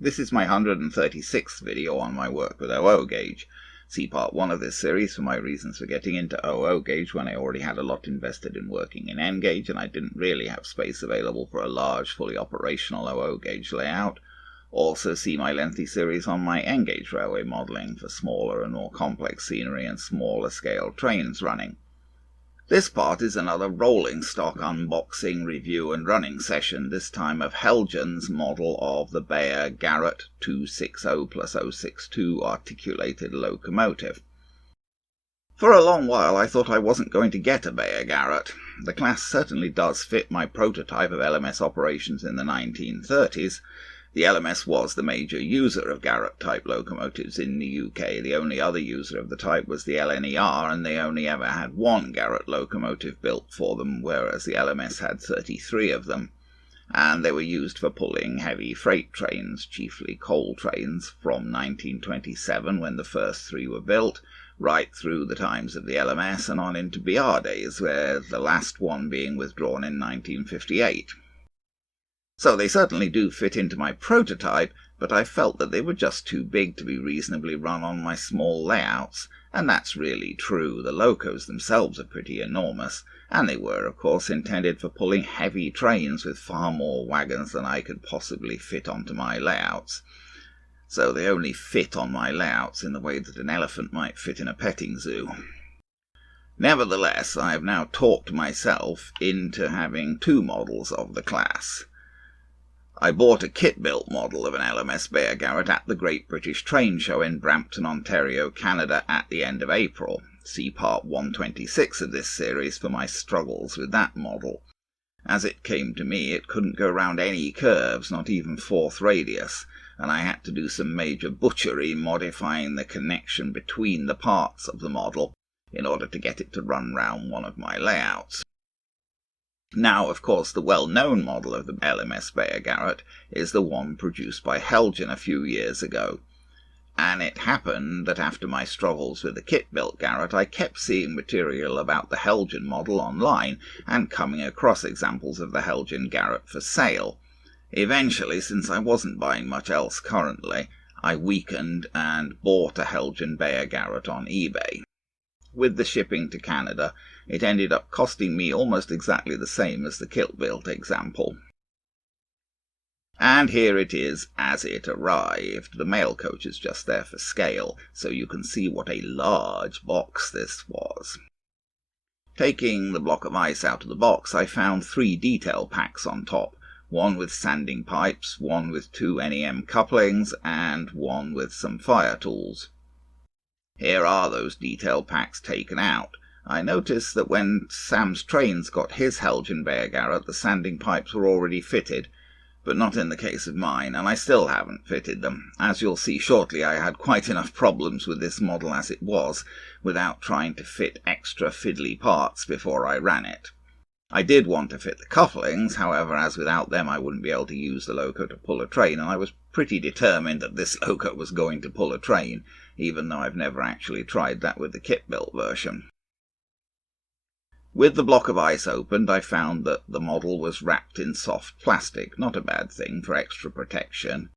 This is my 136th video on my work with OO gauge. See part 1 of this series for my reasons for getting into OO gauge when I already had a lot invested in working in N gauge and I didn't really have space available for a large, fully operational OO gauge layout. Also see my lengthy series on my N gauge railway modelling for smaller and more complex scenery and smaller scale trains running. This part is another rolling stock unboxing, review and running session, this time of Heljan's model of the Beyer Garratt 260+062 articulated locomotive. For a long while I thought I wasn't going to get a Beyer Garratt. The class certainly does fit my prototype of LMS operations in the 1930s. The LMS was the major user of Garratt-type locomotives in the UK. The only other user of the type was the LNER, and they only ever had one Garratt locomotive built for them, whereas the LMS had 33 of them. And they were used for pulling heavy freight trains, chiefly coal trains, from 1927, when the first 3 were built, right through the times of the LMS and on into BR days, where the last one being withdrawn in 1958. So they certainly do fit into my prototype, but I felt that they were just too big to be reasonably run on my small layouts, and that's really true. The locos themselves are pretty enormous, and they were, of course, intended for pulling heavy trains with far more wagons than I could possibly fit onto my layouts. So they only fit on my layouts in the way that an elephant might fit in a petting zoo. Nevertheless, I have now talked myself into having 2 models of the class. I bought a kit-built model of an LMS Beyer Garratt at the Great British Train Show in Brampton, Ontario, Canada at the end of April. See part 126 of this series for my struggles with that model. As it came to me, it couldn't go round any curves, not even 4th radius, and I had to do some major butchery modifying the connection between the parts of the model in order to get it to run round one of my layouts. Now, of course, the well-known model of the LMS Beyer Garratt is the one produced by Heljan a few years ago, and it happened that after my struggles with the kit-built Garratt, I kept seeing material about the Heljan model online and coming across examples of the Heljan Garratt for sale. Eventually, since I wasn't buying much else currently, I weakened and bought a Heljan Beyer Garratt on eBay. With the shipping to Canada, it ended up costing me almost exactly the same as the kit-built example. And here it is as it arrived. The mail coach is just there for scale, so you can see what a large box this was. Taking the block of ice out of the box, I found 3 detail packs on top, one with sanding pipes, one with 2 NEM couplings, and one with some fire tools. Here are those detail packs taken out. I noticed that when Sam's Trains got his Heljan Beyer Garratt, the sanding pipes were already fitted, but not in the case of mine, and I still haven't fitted them. As you'll see shortly, I had quite enough problems with this model as it was, without trying to fit extra fiddly parts before I ran it. I did want to fit the couplings, however, as without them I wouldn't be able to use the loco to pull a train, and I was pretty determined that this loco was going to pull a train, even though I've never actually tried that with the kit-built version. With the block of ice opened, I found that the model was wrapped in soft plastic, not a bad thing for extra protection.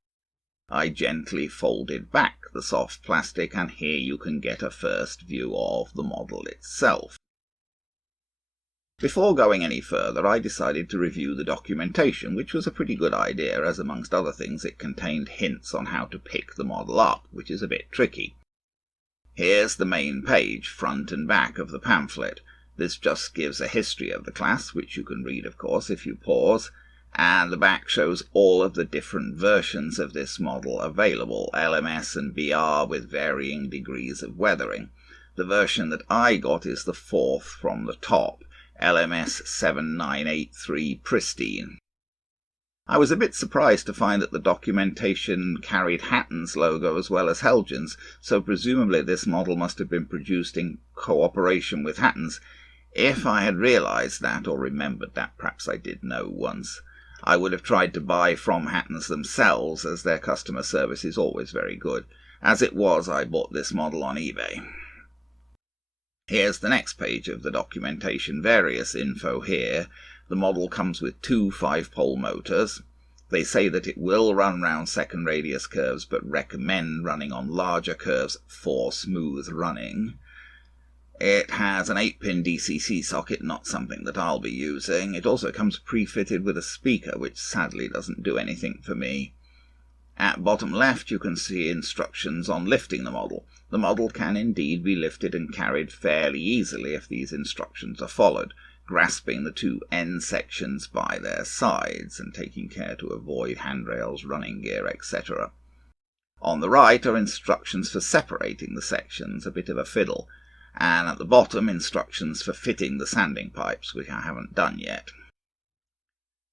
I gently folded back the soft plastic, and here you can get a first view of the model itself. Before going any further, I decided to review the documentation, which was a pretty good idea, as amongst other things it contained hints on how to pick the model up, which is a bit tricky. Here's the main page, front and back of the pamphlet. This just gives a history of the class, which you can read, of course, if you pause, and the back shows all of the different versions of this model available, LMS and BR with varying degrees of weathering. The version that I got is the 4th from the top, LMS 7983 Pristine. I was a bit surprised to find that the documentation carried Hatton's logo as well as Heljan's, so presumably this model must have been produced in cooperation with Hatton's. If I had realized that, or remembered that, perhaps I did know once, I would have tried to buy from Hatton's themselves, as their customer service is always very good. As it was, I bought this model on eBay. Here's the next page of the documentation, various info here. The model comes with 2 5-pole motors. They say that it will run round second radius curves, but recommend running on larger curves for smooth running. It has an 8-pin DCC socket, not something that I'll be using. It also comes pre-fitted with a speaker, which sadly doesn't do anything for me. At bottom left you can see instructions on lifting the model. The model can indeed be lifted and carried fairly easily if these instructions are followed, grasping the two end sections by their sides and taking care to avoid handrails, running gear, etc. On the right are instructions for separating the sections, a bit of a fiddle, and at the bottom instructions for fitting the sanding pipes, which I haven't done yet.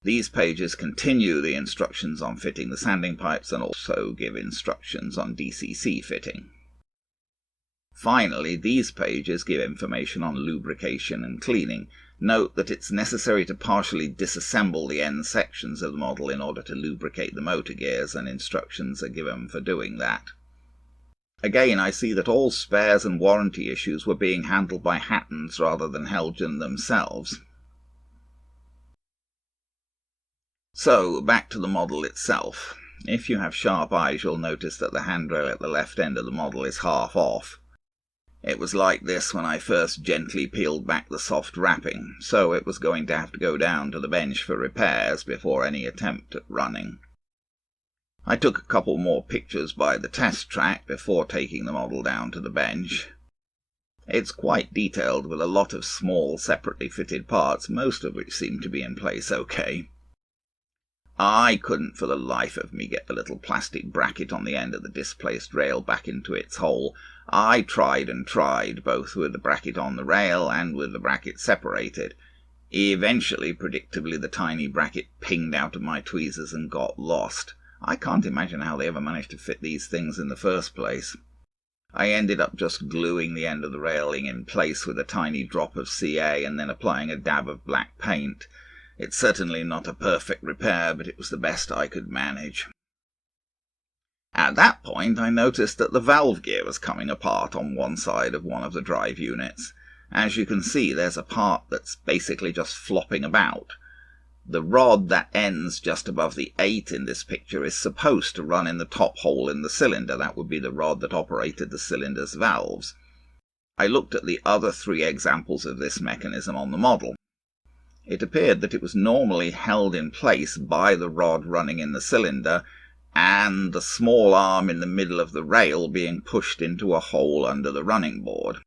These pages continue the instructions on fitting the sanding pipes and also give instructions on DCC fitting. Finally, these pages give information on lubrication and cleaning. Note that it's necessary to partially disassemble the end sections of the model in order to lubricate the motor gears, and instructions are given for doing that. Again, I see that all spares and warranty issues were being handled by Hattons rather than Heljan themselves. So, back to the model itself. If you have sharp eyes, you'll notice that the handrail at the left end of the model is half off. It was like this when I first gently peeled back the soft wrapping, so it was going to have to go down to the bench for repairs before any attempt at running. I took a couple more pictures by the test track before taking the model down to the bench. It's quite detailed with a lot of small separately fitted parts, most of which seem to be in place okay. I couldn't for the life of me get the little plastic bracket on the end of the displaced rail back into its hole. I tried and tried, both with the bracket on the rail and with the bracket separated. Eventually, predictably, the tiny bracket pinged out of my tweezers and got lost. I can't imagine how they ever managed to fit these things in the first place. I ended up just gluing the end of the railing in place with a tiny drop of CA and then applying a dab of black paint. It's certainly not a perfect repair, but it was the best I could manage. At that point, I noticed that the valve gear was coming apart on one side of one of the drive units. As you can see, there's a part that's basically just flopping about. The rod that ends just above the 8 in this picture is supposed to run in the top hole in the cylinder. That would be the rod that operated the cylinder's valves. I looked at the other 3 examples of this mechanism on the model. It appeared that it was normally held in place by the rod running in the cylinder and the small arm in the middle of the rail being pushed into a hole under the running board.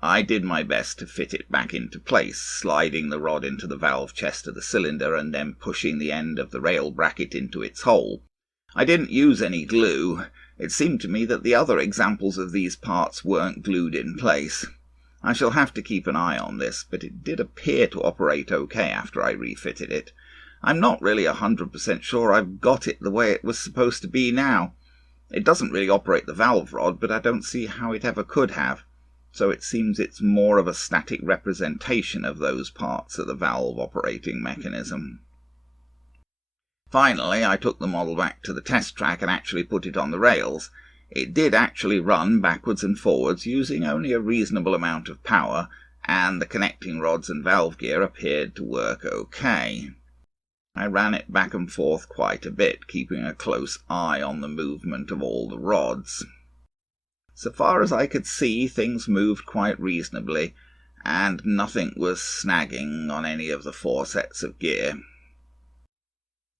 I did my best to fit it back into place, sliding the rod into the valve chest of the cylinder and then pushing the end of the rail bracket into its hole. I didn't use any glue. It seemed to me that the other examples of these parts weren't glued in place. I shall have to keep an eye on this, but it did appear to operate okay after I refitted it. I'm not really 100% sure I've got it the way it was supposed to be now. It doesn't really operate the valve rod, but I don't see how it ever could have. So it seems it's more of a static representation of those parts of the valve operating mechanism. Finally, I took the model back to the test track and actually put it on the rails. It did actually run backwards and forwards using only a reasonable amount of power, and the connecting rods and valve gear appeared to work okay. I ran it back and forth quite a bit, keeping a close eye on the movement of all the rods. So far as I could see, things moved quite reasonably, and nothing was snagging on any of the 4 sets of gear.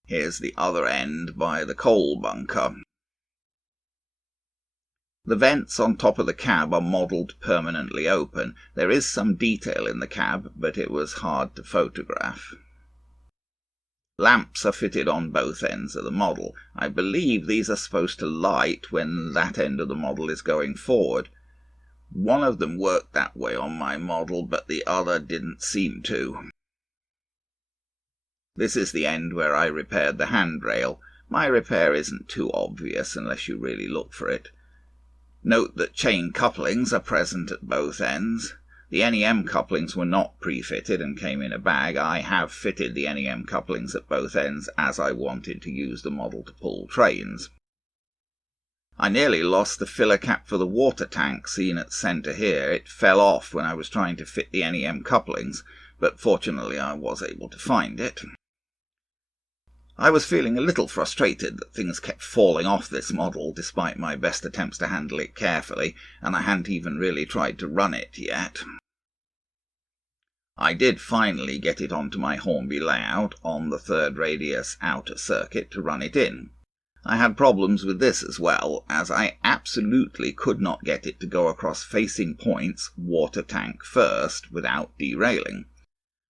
Here's the other end by the coal bunker. The vents on top of the cab are modelled permanently open. There is some detail in the cab, but it was hard to photograph. Lamps are fitted on both ends of the model. I believe these are supposed to light when that end of the model is going forward. One of them worked that way on my model, but the other didn't seem to. This is the end where I repaired the handrail. My repair isn't too obvious unless you really look for it. Note that chain couplings are present at both ends. The NEM couplings were not pre-fitted and came in a bag. I have fitted the NEM couplings at both ends as I wanted to use the model to pull trains. I nearly lost the filler cap for the water tank seen at centre here. It fell off when I was trying to fit the NEM couplings, but fortunately I was able to find it. I was feeling a little frustrated that things kept falling off this model despite my best attempts to handle it carefully, and I hadn't even really tried to run it yet. I did finally get it onto my Hornby layout on the third radius outer circuit to run it in. I had problems with this as well, as I absolutely could not get it to go across facing points water tank first without derailing.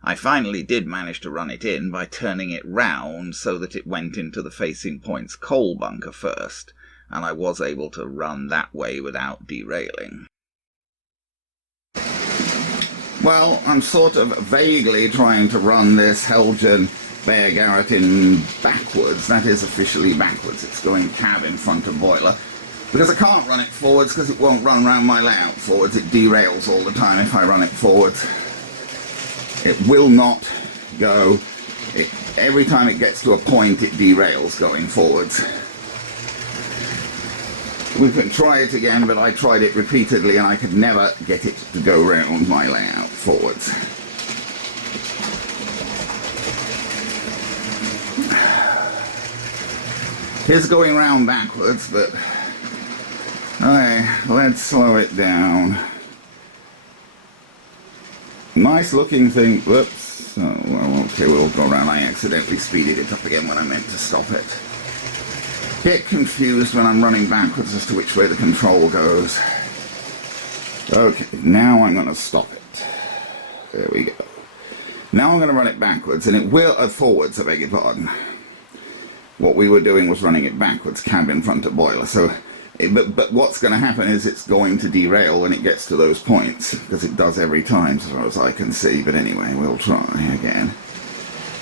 I finally did manage to run it in by turning it round so that it went into the facing points coal bunker first, and I was able to run that way without derailing. Well, I'm sort of vaguely trying to run this Heljan Beyer Garratt in backwards. That is officially backwards. It's going cab in front of boiler. Because I can't run it forwards because it won't run around my layout forwards. It derails all the time if I run it forwards. It will not go. Every time it gets to a point, it derails going forwards. We can try it again, but I tried it repeatedly and I could never get it to go round my layout forwards. Here's going round backwards, but okay, let's slow it down. Nice looking thing. Whoops. Oh, well, okay, we'll go around. I accidentally speeded it up again when I meant to stop it. Get confused when I'm running backwards as to which way the control goes. Okay, now I'm going to stop it. There we go. Now I'm going to run it backwards, and it will, forwards, I beg your pardon. What we were doing was running it backwards, cab in front of boiler. So, but what's going to happen is it's going to derail when it gets to those points, because it does every time, as far as I can see. But anyway, we'll try again.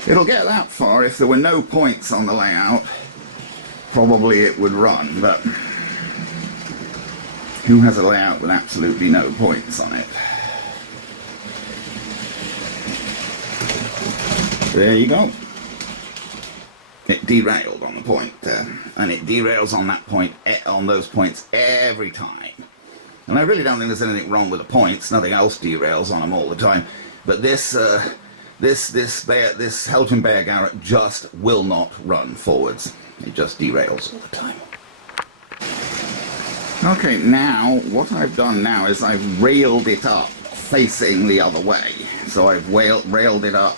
It'll get that far. If there were no points on the layout, probably it would run, but who has a layout with absolutely no points on it? There you go. It derailed on the point, and it derails on that point, on those points every time. And I really don't think there's anything wrong with the points. Nothing else derails on them all the time. But this Heljan Beyer Garratt just will not run forwards. It just derails all the time. Okay, now what I've done now is I've railed it up facing the other way. So I've railed it up.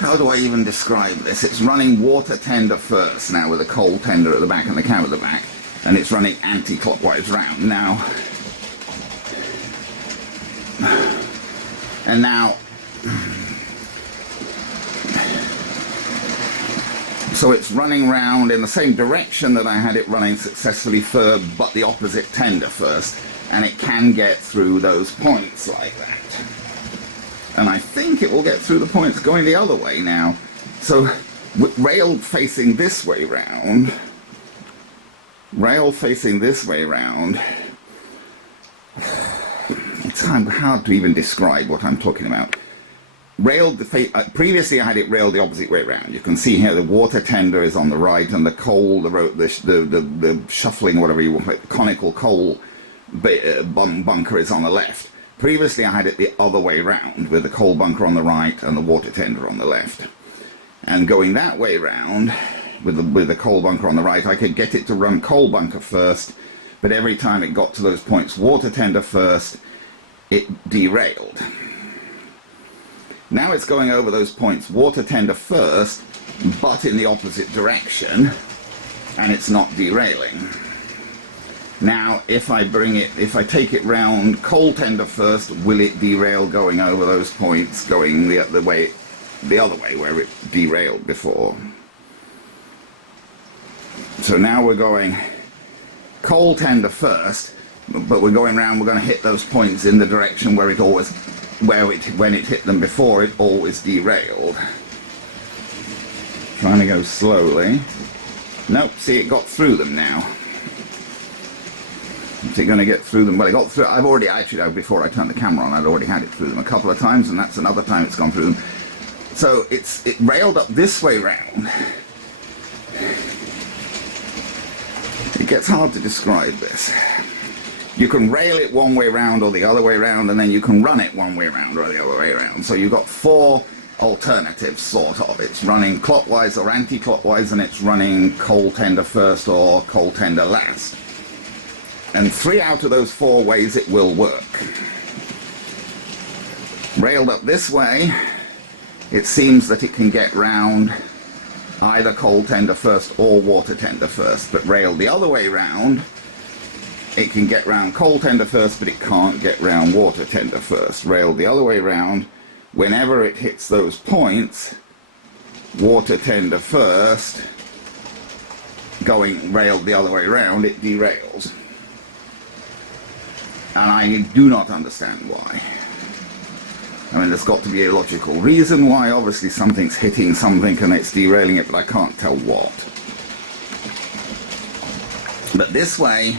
How do I even describe this? It's running water tender first now with a coal tender at the back and the cab at the back, and it's running anti-clockwise round now. And now, so it's running round in the same direction that I had it running successfully for, but the opposite tender first, and it can get through those points like that. And I think it will get through the points going the other way now. So, with rail facing this way round, it's hard to even describe what I'm talking about. Previously I had it railed the opposite way round. You can see here the water tender is on the right, and the coal, the shuffling, whatever you want, the conical coal bunker is on the left. Previously I had it the other way round, with the coal bunker on the right and the water tender on the left. And going that way round, with the coal bunker on the right, I could get it to run coal bunker first, but every time it got to those points, water tender first, it derailed. Now it's going over those points, water tender first, but in the opposite direction, and it's not derailing. Now, if I take it round coal tender first, will it derail going over those points, going the other way where it derailed before? So now we're going coal tender first, but we're going round, we're going to hit those points in the direction where when it hit them before, it always derailed. Trying to go slowly. Nope, see, it got through them now. Is it going to get through them? Well, it got through. I've already, actually, before I turned the camera on, I'd already had it through them a couple of times, and that's another time it's gone through them. So it railed up this way round. It gets hard to describe this. You can rail it one way round or the other way round, and then you can run it one way round or the other way round. So you've got four alternatives, sort of. It's running clockwise or anti-clockwise, and it's running coal tender first or coal tender last. And 3 out of those 4 ways it will work. Railed up this way, it seems that it can get round either coal tender first or water tender first, but railed the other way round, it can get round coal tender first, but it can't get round water tender first. Railed the other way round, whenever it hits those points, water tender first, going railed the other way round, it derails. And I do not understand why. I mean, there's got to be a logical reason why. Obviously something's hitting something and it's derailing it, but I can't tell what. But this way,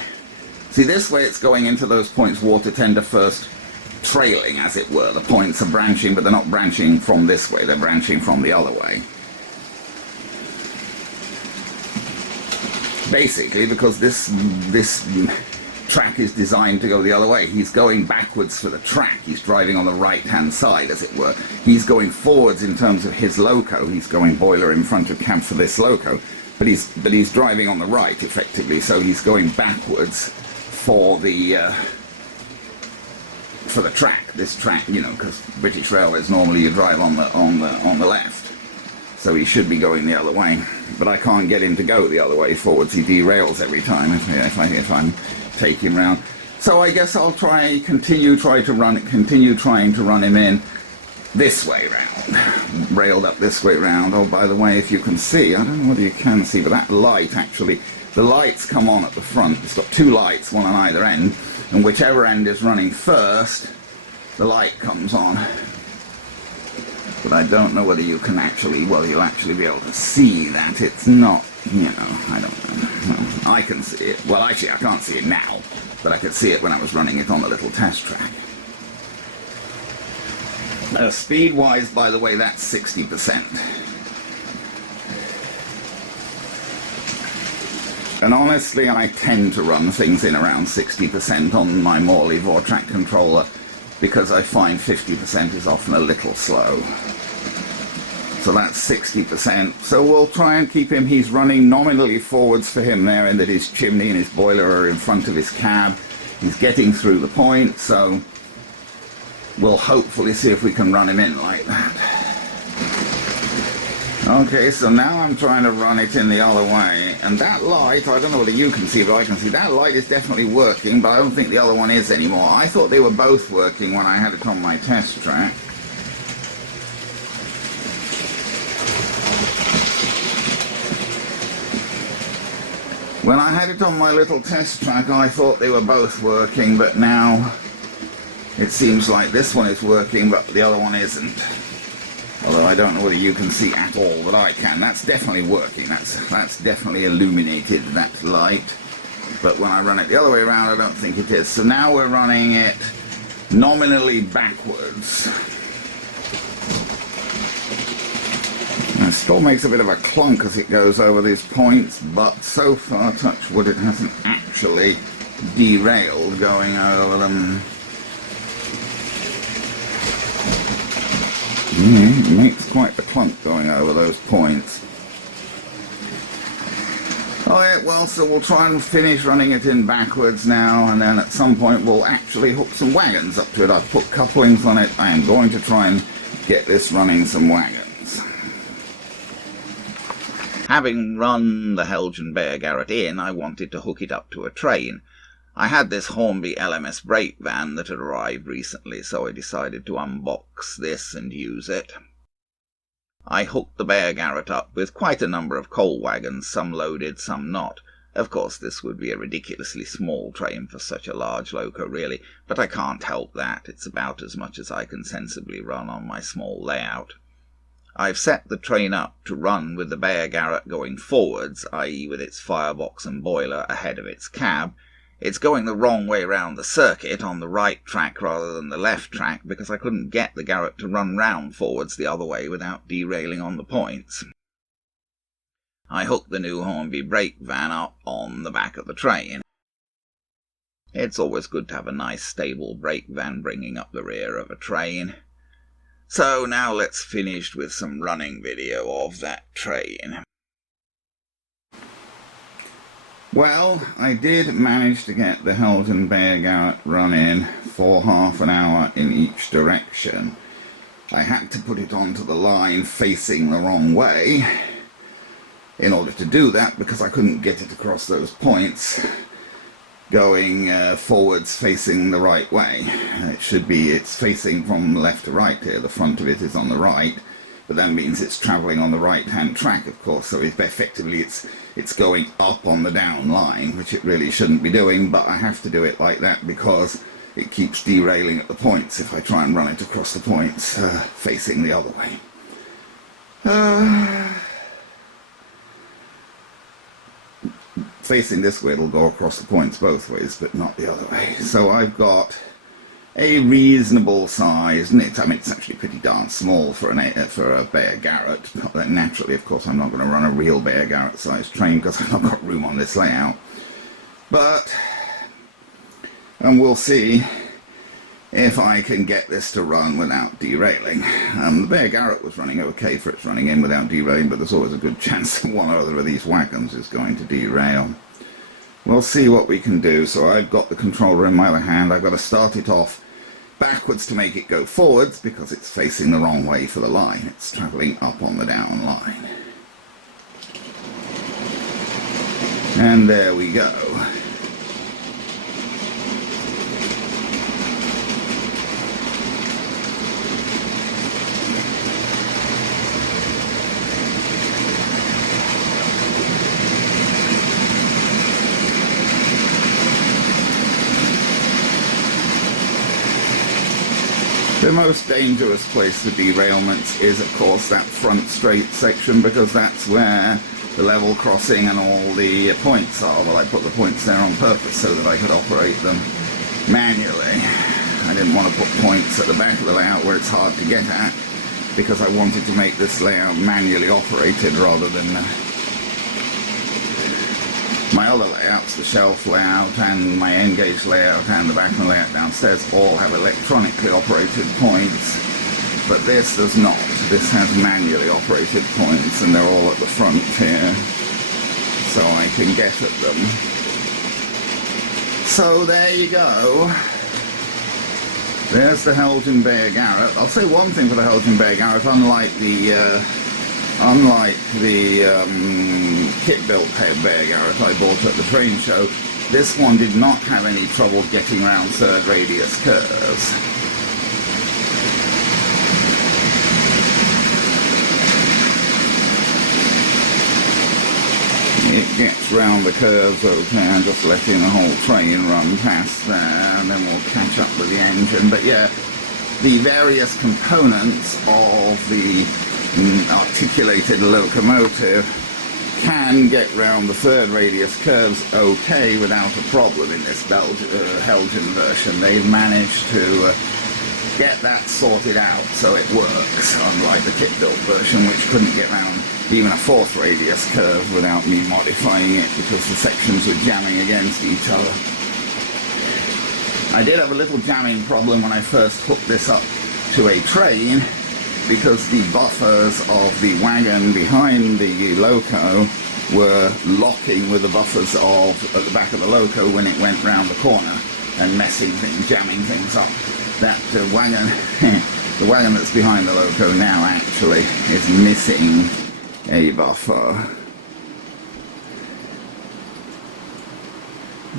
see, this way it's going into those points water tender first, trailing, as it were. The points are branching, but they're not branching from this way, they're branching from the other way. Basically, because this track is designed to go the other way. He's going backwards for the track. He's driving on the right-hand side, as it were. He's going forwards in terms of his loco. He's going boiler in front of cab for this loco, but he's driving on the right, effectively, so he's going backwards for the track. This track, you know, because British Railways normally you drive on the left. So he should be going the other way, but I can't get him to go the other way forwards. He derails every time if I'm taking him round. So I guess I'll continue trying to run him in this way round, railed up this way round. Oh, by the way, if you can see, I don't know whether you can see, but that light actually, the lights come on at the front. It's got 2 lights, one on either end, and whichever end is running first, the light comes on. But I don't know whether you can actually, well, you'll actually be able to see that. It's not, you know, I don't know. Well, I can see it. Well, actually, I can't see it now, but I could see it when I was running it on the little test track. Speed-wise, by the way, that's 60%. And honestly, I tend to run things in around 60% on my Morley Vortrack controller, because I find 50% is often a little slow. So that's 60%. So we'll try and keep him, he's running nominally forwards for him there, in that his chimney and his boiler are in front of his cab. He's getting through the point, so we'll hopefully see if we can run him in like that. Okay, so now I'm trying to run it in the other way, and that light, I don't know whether you can see, but I can see that light is definitely working, but I don't think the other one is anymore. I thought they were both working when I had it on my test track. When I had it on my little test track, I thought they were both working, but now it seems like this one is working, but the other one isn't. Although I don't know whether you can see at all, but I can. That's definitely working. That's definitely illuminated, that light. But when I run it the other way around, I don't think it is. So now we're running it nominally backwards. It still makes a bit of a clunk as it goes over these points, but so far, touch wood, it hasn't actually derailed going over them. It makes quite the clunk going over those points. Alright, well, so we'll try and finish running it in backwards now, and then at some point we'll actually hook some wagons up to it. I've put couplings on it. I am going to try and get this running some wagons. Having run the Heljan Beyer Garratt in, I wanted to hook it up to a train. I had this Hornby LMS brake van that had arrived recently, so I decided to unbox this and use it. I hooked the Beyer Garratt up with quite a number of coal wagons, some loaded, some not. Of course, this would be a ridiculously small train for such a large loco, really, but I can't help that. It's about as much as I can sensibly run on my small layout. I've set the train up to run with the Beyer Garratt going forwards, i.e. with its firebox and boiler ahead of its cab. It's going the wrong way round the circuit, on the right track rather than the left track, because I couldn't get the Garratt to run round forwards the other way without derailing on the points. I hooked the new Hornby brake van up on the back of the train. It's always good to have a nice stable brake van bringing up the rear of a train. So now let's finish with some running video of that train. Well, I did manage to get the Heljan Beyer Garratt run in for half an hour in each direction. I had to put it onto the line facing the wrong way in order to do that, because I couldn't get it across those points going forwards facing the right way. It's facing from left to right here. The front of it is on the right, but that means it's travelling on the right-hand track, of course, so effectively it's going up on the down line, which it really shouldn't be doing, but I have to do it like that because it keeps derailing at the points if I try and run it across the points facing the other way. Facing this way it'll go across the points both ways, but not the other way. So I've got a reasonable size, and it's actually pretty darn small for a Beyer Garratt. But naturally, of course, I'm not going to run a real Beyer Garratt sized train because I've not got room on this layout. And we'll see if I can get this to run without derailing. The Beyer Garratt was running okay for its running in without derailing, but there's always a good chance that one or other of these wagons is going to derail. We'll see what we can do. So I've got the controller in my other hand. I've got to start it off backwards to make it go forwards because it's facing the wrong way for the line. It's travelling up on the down line. And there we go. The most dangerous place for derailments is, of course, that front straight section, because that's where the level crossing and all the points are. Well, I put the points there on purpose so that I could operate them manually. I didn't want to put points at the back of the layout where it's hard to get at, because I wanted to make this layout manually operated rather than my other layouts. The shelf layout and my N-gauge layout and the backman layout downstairs all have electronically operated points, but this does not. This has manually operated points, and they're all at the front here, so I can get at them. So there you go. There's the Heljan Beyer Garratt. I'll say one thing for the Heljan Beyer Garratt: unlike the kit-built Beyer Garratt I bought at the train show, this one did not have any trouble getting around third radius curves. It gets round the curves okay. I'm just letting the whole train run past there, and then we'll catch up with the engine. But yeah, the various components of the articulated locomotive can get round the third radius curves okay without a problem in this Heljan version. They've managed to get that sorted out so it works, unlike the kit-built version, which couldn't get round even a fourth radius curve without me modifying it because the sections were jamming against each other. I did have a little jamming problem when I first hooked this up to a train, because the buffers of the wagon behind the loco were locking with the buffers at the back of the loco when it went round the corner and jamming things up. That wagon, the wagon that's behind the loco now actually is missing a buffer.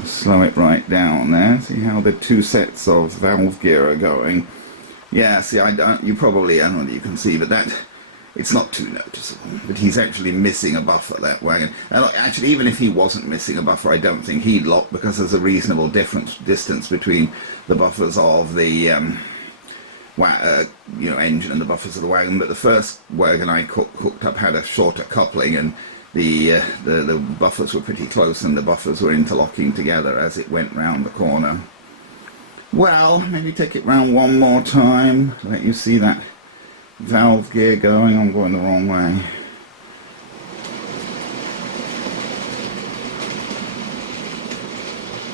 Slow it right down there. See how the two sets of valve gear are going. Yeah, see, I don't know whether you can see, but it's not too noticeable. But he's actually missing a buffer, that wagon. And actually, even if he wasn't missing a buffer, I don't think he'd lock, because there's a reasonable distance between the buffers of the engine and the buffers of the wagon. But the first wagon I hooked up had a shorter coupling, and the buffers were pretty close, and the buffers were interlocking together as it went round the corner. Well, maybe take it round one more time to let you see that valve gear going. I'm going the wrong way.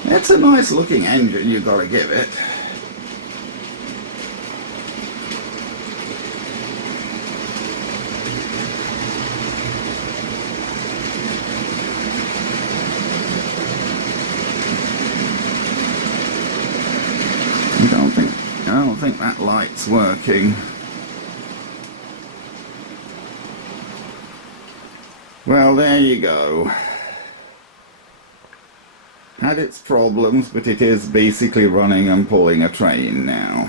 It's a nice looking engine, you've got to give it. think that light's working. Well, there you go. Had its problems, but it is basically running and pulling a train now.